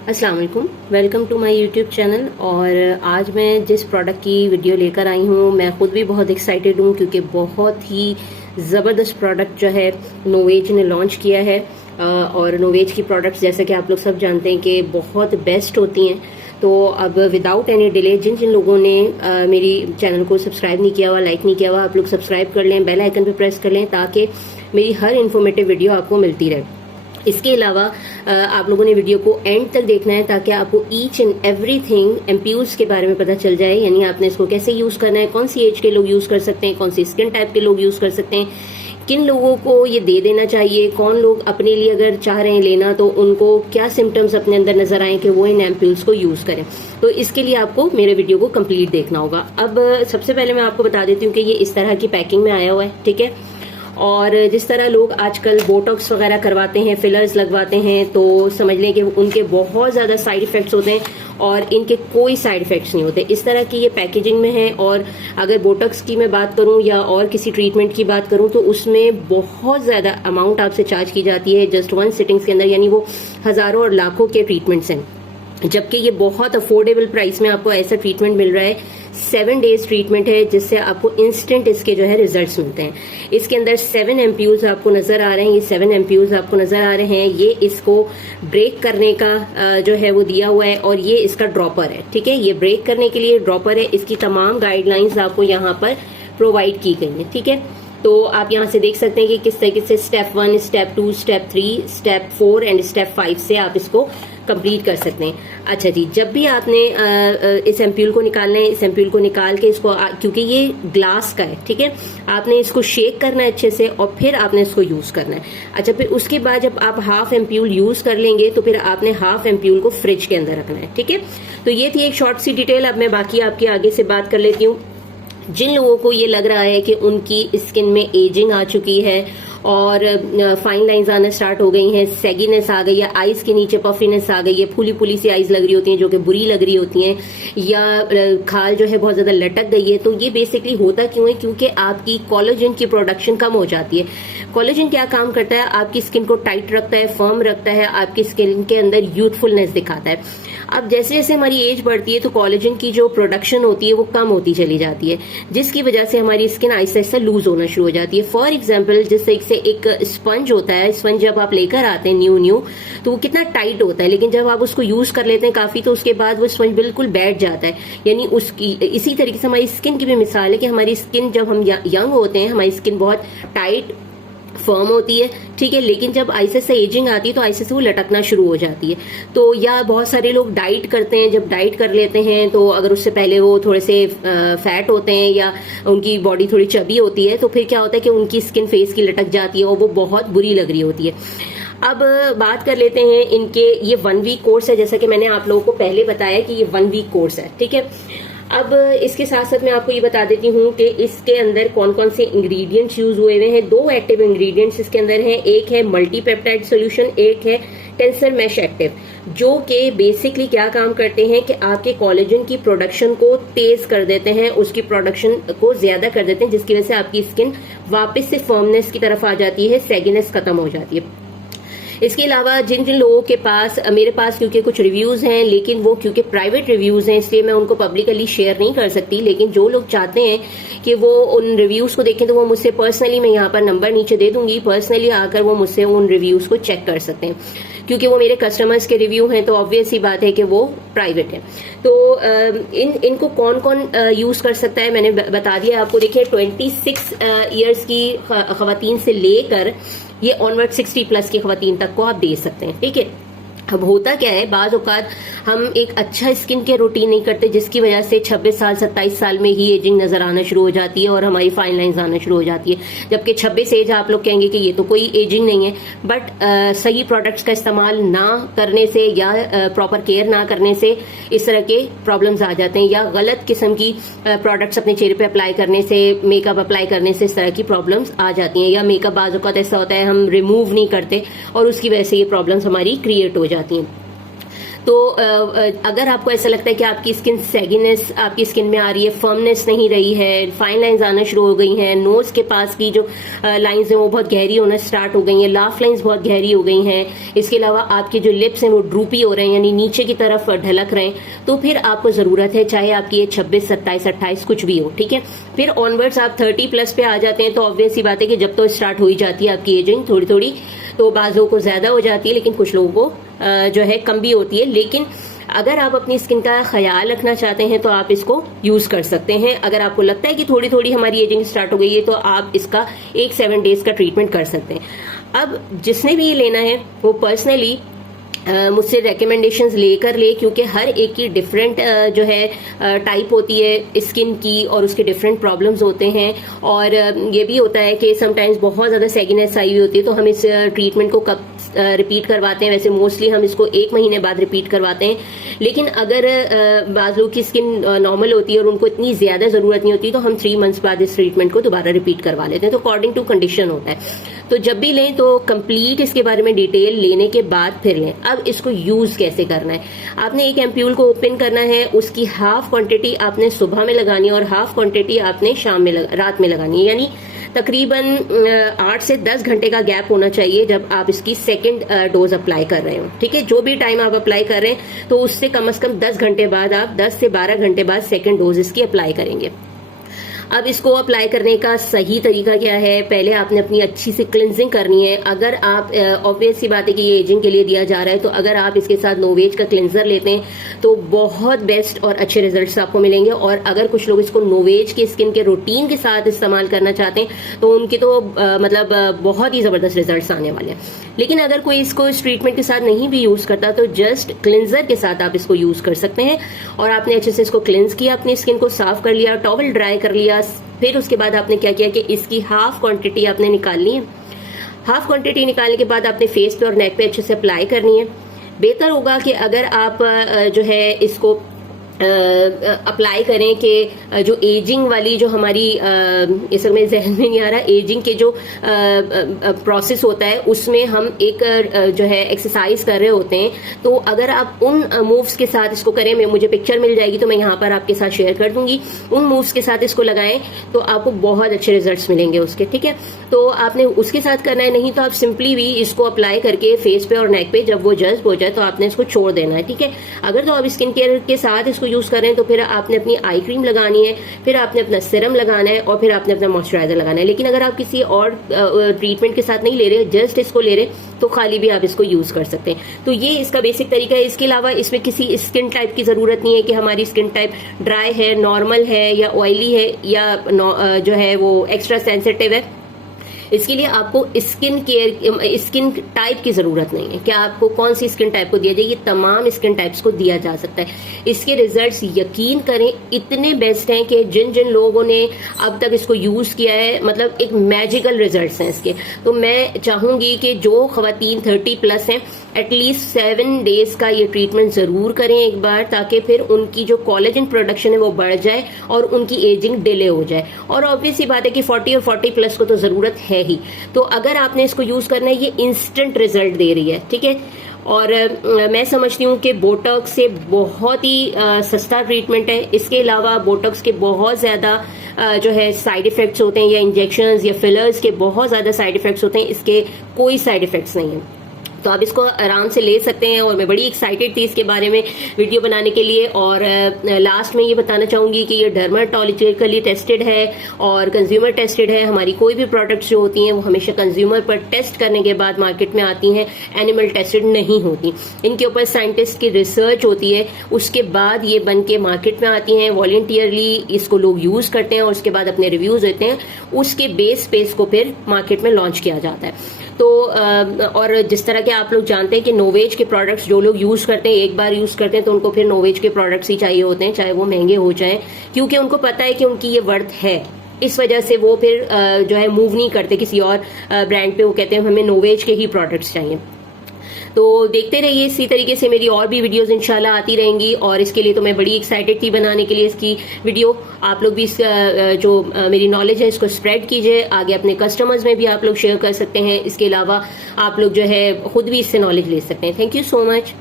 अस्सलाम वालेकुम, welcome to my YouTube channel. और आज मैं जिस प्रोडक्ट की वीडियो लेकर आई हूँ मैं खुद भी बहुत एक्साइटेड हूँ क्योंकि बहुत ही ज़बरदस्त प्रोडक्ट जो है नोवेज ने लॉन्च किया है। और नोवेज की प्रोडक्ट्स जैसे कि आप लोग सब जानते हैं कि बहुत बेस्ट होती हैं। तो अब विदाउट एनी डिले जिन जिन लोगों ने मेरी चैनल को सब्सक्राइब नहीं किया हुआ, लाइक नहीं किया हुआ, आप लोग सब्सक्राइब कर लें, बेल आइकन पर प्रेस कर लें ताकि मेरी हर इन्फॉर्मेटिव वीडियो आपको मिलती रहे। इसके अलावा आप लोगों ने वीडियो को एंड तक देखना है ताकि आपको ईच एंड एवरीथिंग एमपीयूज के बारे में पता चल जाए, यानी आपने इसको कैसे यूज करना है, कौन सी एज के लोग यूज कर सकते हैं, कौन सी स्किन टाइप के लोग यूज कर सकते हैं, किन लोगों को ये दे देना चाहिए, कौन लोग अपने लिए अगर चाह रहे हैं लेना तो उनको क्या सिम्टम्स अपने अंदर नजर आए कि वो इन एम्प्यूल्स को यूज करें। तो इसके लिए आपको मेरे वीडियो को कंप्लीट देखना होगा। अब सबसे पहले मैं आपको बता देती हूँ कि ये इस तरह की पैकिंग में आया हुआ है, ठीक है। और जिस तरह लोग आजकल बोटॉक्स वगैरह करवाते हैं, फिलर्स लगवाते हैं, तो समझ लें कि उनके बहुत ज्यादा साइड इफेक्ट्स होते हैं और इनके कोई साइड इफेक्ट्स नहीं होते। इस तरह की ये पैकेजिंग में है। और अगर बोटॉक्स की मैं बात करूं या और किसी ट्रीटमेंट की बात करूं तो उसमें बहुत ज्यादा अमाउंट आपसे चार्ज की जाती है जस्ट वन सिटिंग्स के अंदर, यानी वो हजारों और लाखों के ट्रीटमेंट्स हैं, जबकि ये बहुत अफोर्डेबल प्राइस में आपको ऐसा ट्रीटमेंट मिल रहा है। 7 डेज ट्रीटमेंट है जिससे आपको इंस्टेंट इसके जो है रिजल्ट्स मिलते हैं। इसके अंदर 7 एम्प्यूल्स आपको नजर आ रहे हैं, ये 7 एम्प्यूल्स आपको नजर आ रहे हैं। ये इसको ब्रेक करने का जो है वो दिया हुआ है और ये इसका ड्रॉपर है, ठीक है। ये ब्रेक करने के लिए ड्रॉपर है। इसकी तमाम गाइडलाइंस आपको यहाँ पर प्रोवाइड की गई है, ठीक है। तो आप यहाँ से देख सकते हैं कि किस तरीके से step 1, step 2, step 3, step 4 and step 5 से आप इसको कंप्लीट कर सकते हैं। अच्छा जी, जब भी आपने इस एम्प्यूल को निकालना है, इस एम्प्यूल को निकाल के इसको क्योंकि ये ग्लास का है, ठीक है, आपने इसको शेक करना है अच्छे से और फिर आपने इसको यूज करना है। अच्छा, फिर उसके बाद जब आप हाफ एम्प्यूल यूज कर लेंगे तो फिर आपने हाफ एम्प्यूल को फ्रिज के अंदर रखना है, ठीक है। तो ये थी एक शॉर्ट सी डिटेल। अब मैं बाकी आपके आगे से बात कर लेती हूँ। जिन लोगों को ये लग रहा है कि उनकी स्किन में एजिंग आ चुकी है और फाइन लाइंस आना स्टार्ट हो गई हैं, सैगीनेस आ गई है, आईज के नीचे पफीनेस आ गई है, फूली फूली सी आईज लग रही होती हैं जो कि बुरी लग रही होती हैं, या खाल जो है बहुत ज्यादा लटक गई है, तो ये बेसिकली होता क्यों है? क्योंकि आपकी कोलेजन की प्रोडक्शन कम हो जाती है। कोलेजन क्या काम करता है? आपकी स्किन को टाइट रखता है, फर्म रखता है, आपकी स्किन के अंदर यूथफुलनेस दिखाता है। अब जैसे जैसे हमारी एज बढ़ती है तो कोलेजन की जो प्रोडक्शन होती है वो कम होती चली जाती है, जिसकी वजह से हमारी स्किन आहिस्ता आहिस्ता लूज होना शुरू हो जाती है। फॉर एग्जाम्पल, जिससे एक स्पंज होता है, स्पंज जब आप लेकर आते हैं न्यू तो वो कितना टाइट होता है, लेकिन जब आप उसको यूज कर लेते हैं काफी तो उसके बाद वो स्पंज बिल्कुल बैठ जाता है। यानी उसकी इसी तरीके से हमारी स्किन की भी मिसाल है कि हमारी स्किन जब हम यंग होते हैं हमारी स्किन बहुत टाइट फर्म होती है, ठीक है, लेकिन जब आहिस्ते से एजिंग आती है तो आहिस्ते से वो लटकना शुरू हो जाती है। तो या बहुत सारे लोग डाइट करते हैं, जब डाइट कर लेते हैं तो अगर उससे पहले वो थोड़े से फैट होते हैं या उनकी बॉडी थोड़ी चबी होती है तो फिर क्या होता है कि उनकी स्किन फेस की लटक जाती है और वो बहुत बुरी लग रही होती है। अब बात कर लेते हैं इनके, ये 1 वीक कोर्स है जैसा कि मैंने आप लोगों को पहले बताया कि ये 1 वीक कोर्स है, ठीक है। अब इसके साथ साथ मैं आपको ये बता देती हूँ कि इसके अंदर कौन कौन से इंग्रेडिएंट्स यूज हुए हुए हैं। 2 एक्टिव इंग्रेडिएंट्स इसके अंदर हैं, एक है मल्टीपेप्टाइड सॉल्यूशन, एक है टेंसर मैश एक्टिव, जो कि बेसिकली क्या काम करते हैं कि आपके कोलेजन की प्रोडक्शन को तेज कर देते हैं, उसकी प्रोडक्शन को ज्यादा कर देते हैं, जिसकी वजह से आपकी स्किन वापस से फर्मनेस की तरफ आ जाती है, सैगीनेस खत्म हो जाती है। इसके अलावा जिन जिन लोगों के पास, मेरे पास क्योंकि कुछ रिव्यूज हैं लेकिन वो क्योंकि प्राइवेट रिव्यूज हैं इसलिए मैं उनको पब्लिकली शेयर नहीं कर सकती, लेकिन जो लोग चाहते हैं कि वो उन रिव्यूज को देखें तो वो मुझसे पर्सनली, मैं यहाँ पर नंबर नीचे दे दूंगी, पर्सनली आकर वो मुझसे उन रिव्यूज को चेक कर सकते हैं। क्योंकि वो मेरे कस्टमर्स के रिव्यू हैं तो ऑब्वियस ही बात है कि वो प्राइवेट है। तो इनको कौन कौन यूज कर सकता है मैंने बता दिया आपको। देखिए 26 ईयर्स की खवातीन से लेकर ये ऑनवर्ड 60 प्लस की खवातीन तक को आप दे सकते हैं, ठीक है। अब होता क्या है, बाज औकात हम एक अच्छा स्किन केयर रूटीन नहीं करते जिसकी वजह से 26 साल 27 साल में ही एजिंग नजर आना शुरू हो जाती है और हमारी फाइन लाइंस आना शुरू हो जाती है। जबकि 26 एज आप लोग कहेंगे कि ये तो कोई एजिंग नहीं है, बट सही प्रोडक्ट्स का इस्तेमाल ना करने से या प्रॉपर केयर ना करने से इस तरह के प्रॉब्लम्स आ जाते हैं, या गलत किस्म की प्रोडक्ट्स अपने चेहरे पे अप्लाई करने से, मेकअप अप्लाई करने से इस तरह की प्रॉब्लम्स आ जाती हैं, या मेकअप बाज औकात ऐसा होता है हम रिमूव नहीं करते और उसकी वजह से ये प्रॉब्लम्स हमारी क्रिएट हो जाती हैं। तो अगर आपको ऐसा लगता है कि आपकी स्किन सैगिनेस आपकी स्किन में आ रही है, फर्मनेस नहीं रही है, फाइन लाइंस आना शुरू हो गई हैं, नोज के पास की जो लाइंस हैं वो बहुत गहरी होना स्टार्ट हो गई हैं, लाफ लाइंस बहुत गहरी हो गई हैं, इसके अलावा आपके जो लिप्स हैं वो ड्रूपी हो रहे हैं यानी नीचे की तरफ ढलक रहे हैं, तो फिर आपको जरूरत है, चाहे आपकी ये 26, 27, 28 कुछ भी हो, ठीक है। फिर ऑनवर्ड्स आप 30+ पे आ जाते हैं तो ऑब्वियस सी बात है कि जब तो स्टार्ट हो ही जाती है आपकी एजिंग थोड़ी थोड़ी, तो बाज़ लोगों को ज्यादा हो जाती है लेकिन कुछ लोगों को जो है कम भी होती है। लेकिन अगर आप अपनी स्किन का ख्याल रखना चाहते हैं तो आप इसको यूज कर सकते हैं। अगर आपको लगता है कि थोड़ी थोड़ी हमारी एजिंग स्टार्ट हो गई है तो आप इसका 7 डेज का ट्रीटमेंट कर सकते हैं। अब जिसने भी ये लेना है वो पर्सनली मुझसे रिकमेंडेशंस लेकर ले, क्योंकि हर एक की डिफरेंट जो है टाइप होती है स्किन की और उसके डिफरेंट प्रॉब्लम्स होते हैं। और ये भी होता है कि समटाइम्स बहुत ज़्यादा सैगिनेस आई हुई होती है तो हम इस ट्रीटमेंट को कब रिपीट करवाते हैं, वैसे मोस्टली हम इसको 1 महीने बाद रिपीट करवाते हैं। लेकिन अगर बाज़ लोगों की स्किन नॉर्मल होती है और उनको इतनी ज़्यादा ज़रूरत नहीं होती तो हम 3 मंथ्स बाद इस ट्रीटमेंट को दोबारा रिपीट करवा लेते हैं। तो अकॉर्डिंग टू कंडीशन होता है। तो जब भी लें तो कंप्लीट इसके बारे में डिटेल लेने के बाद फिर लें। अब इसको यूज कैसे करना है, आपने एक एम्प्यूल को ओपन करना है, उसकी हाफ क्वांटिटी आपने सुबह में लगानी है और हाफ क्वांटिटी आपने शाम में रात में लगानी है, यानी तकरीबन 8 से 10 घंटे का गैप होना चाहिए जब आप इसकी सेकंड डोज अप्लाई कर रहे हो, ठीक है। जो भी टाइम आप अप्लाई कर रहे हैं तो उससे कम से कम 10 घंटे बाद आप 10 से 12 घंटे बाद सेकंड डोज इसकी अप्लाई करेंगे। अब इसको अप्लाई करने का सही तरीका क्या है, पहले आपने अपनी अच्छी से क्लिनजिंग करनी है। अगर आप ऑब्वियस सी बात है कि ये एजिंग के लिए दिया जा रहा है, तो अगर आप इसके साथ नोवेज का क्लिनजर लेते हैं तो बहुत बेस्ट और अच्छे रिजल्ट्स आपको मिलेंगे। और अगर कुछ लोग इसको नोवेज के स्किन के रूटीन के साथ इस्तेमाल करना चाहते हैं तो उनके तो मतलब बहुत ही जबरदस्त रिजल्ट्स आने वाले हैं। लेकिन अगर कोई इसको इस ट्रीटमेंट के साथ नहीं भी यूज करता तो जस्ट क्लिनजर के साथ आप इसको यूज कर सकते हैं। और आपने अच्छे से इसको क्लिनज किया, अपनी स्किन को साफ कर लिया, टॉवल ड्राई कर लिया, फिर उसके बाद आपने क्या किया कि इसकी हाफ क्वांटिटी आपने निकालनी है। हाफ क्वांटिटी निकालने के बाद आपने फेस पे और नेक पे अच्छे से अप्लाई करनी है। बेहतर होगा कि अगर आप जो है इसको अप्लाई करें कि जो एजिंग वाली जो हमारी इस समय जहन में नहीं आ रहा, एजिंग के जो प्रोसेस होता है उसमें हम एक जो है एक्सरसाइज कर रहे होते हैं, तो अगर आप उन मूव्स के साथ इसको करें, मुझे पिक्चर मिल जाएगी तो मैं यहाँ पर आपके साथ शेयर कर दूंगी, उन मूव्स के साथ इसको लगाएं तो आपको बहुत अच्छे रिजल्ट्स मिलेंगे उसके, ठीक है। तो आपने उसके साथ करना है, नहीं तो आप सिंपली भी इसको अप्लाई करके फेस पे और नेक पे जब वो जज्ब हो जाए तो आपने इसको छोड़ देना है, ठीक है। अगर तो आप स्किन केयर के साथ इसको यूज कर रहे हैं तो फिर आपने अपनी आई क्रीम लगानी है, फिर आपने अपना सीरम लगाना है और फिर आपने अपना मॉइस्चराइजर लगाना है। लेकिन अगर आप किसी और ट्रीटमेंट के साथ नहीं ले रहे, जस्ट इसको ले रहे, तो खाली भी आप इसको यूज कर सकते हैं। तो ये इसका बेसिक तरीका है। इसके अलावा इसमें किसी स्किन टाइप की जरूरत नहीं है कि हमारी स्किन टाइप ड्राई है, नॉर्मल है या ऑयली है या जो है वो एक्स्ट्रा सेंसिटिव है। इसके लिए आपको स्किन टाइप की जरूरत नहीं है कि आपको कौन सी स्किन टाइप को दिया जाए, ये तमाम स्किन टाइप्स को दिया जा सकता है। इसके रिजल्ट्स यकीन करें इतने बेस्ट हैं कि जिन जिन लोगों ने अब तक इसको यूज किया है, मतलब एक मैजिकल रिजल्ट्स हैं इसके। तो मैं चाहूंगी कि जो खवातीन 30+ हैं एटलीस्ट 7 डेज का ये ट्रीटमेंट जरूर करें एक बार, ताकि फिर उनकी जो कोलेजन प्रोडक्शन है वो बढ़ जाए और उनकी एजिंग डिले हो जाए। और ऑब्वियस सी बात है कि 40 और 40+ को तो जरूरत है ही। तो अगर आपने इसको यूज करना है, ये इंस्टेंट रिजल्ट दे रही है, ठीक है। और मैं समझती हूँ कि बोटॉक्स से बहुत ही सस्ता ट्रीटमेंट है। इसके अलावा बोटॉक्स के बहुत ज्यादा जो है साइड इफेक्ट्स होते हैं, या इंजेक्शंस या फिलर्स के बहुत ज्यादा साइड इफेक्ट्स होते हैं, इसके कोई साइड इफेक्ट्स नहीं है। तो आप इसको आराम से ले सकते हैं। और मैं बड़ी एक्साइटेड थी इसके बारे में वीडियो बनाने के लिए। और लास्ट में ये बताना चाहूंगी कि ये डर्माटोलॉजिकली टेस्टेड है और कंज्यूमर टेस्टेड है। हमारी कोई भी प्रोडक्ट्स जो होती हैं वो हमेशा कंज्यूमर पर टेस्ट करने के बाद मार्केट में आती हैं, एनिमल टेस्टेड नहीं होती। इनके ऊपर साइंटिस्ट की रिसर्च होती है, उसके बाद ये बन के मार्केट में आती हैं। वॉलंटियरली इसको लोग यूज करते हैं और उसके बाद अपने रिव्यूज देते हैं, उसके बेस पे इसको फिर मार्केट में लॉन्च किया जाता है। तो और जिस तरह के आप लोग जानते हैं कि नोवेज के प्रोडक्ट्स जो लोग यूज करते हैं, एक बार यूज करते हैं तो उनको फिर नोवेज के प्रोडक्ट्स ही चाहिए होते हैं, चाहे वो महंगे हो जाएं, क्योंकि उनको पता है कि उनकी ये वर्थ है। इस वजह से वो फिर जो है मूव नहीं करते किसी और ब्रांड पे, वो कहते हैं हमें नोवेज के ही प्रोडक्ट्स चाहिए। तो देखते रहिए, इसी तरीके से मेरी और भी वीडियोस इंशाल्लाह आती रहेंगी। और इसके लिए तो मैं बड़ी एक्साइटेड थी बनाने के लिए इसकी वीडियो। आप लोग भी जो मेरी नॉलेज है इसको स्प्रेड कीजिए आगे, अपने कस्टमर्स में भी आप लोग शेयर कर सकते हैं। इसके अलावा आप लोग जो है खुद भी इससे नॉलेज ले सकते हैं। Thank you so much.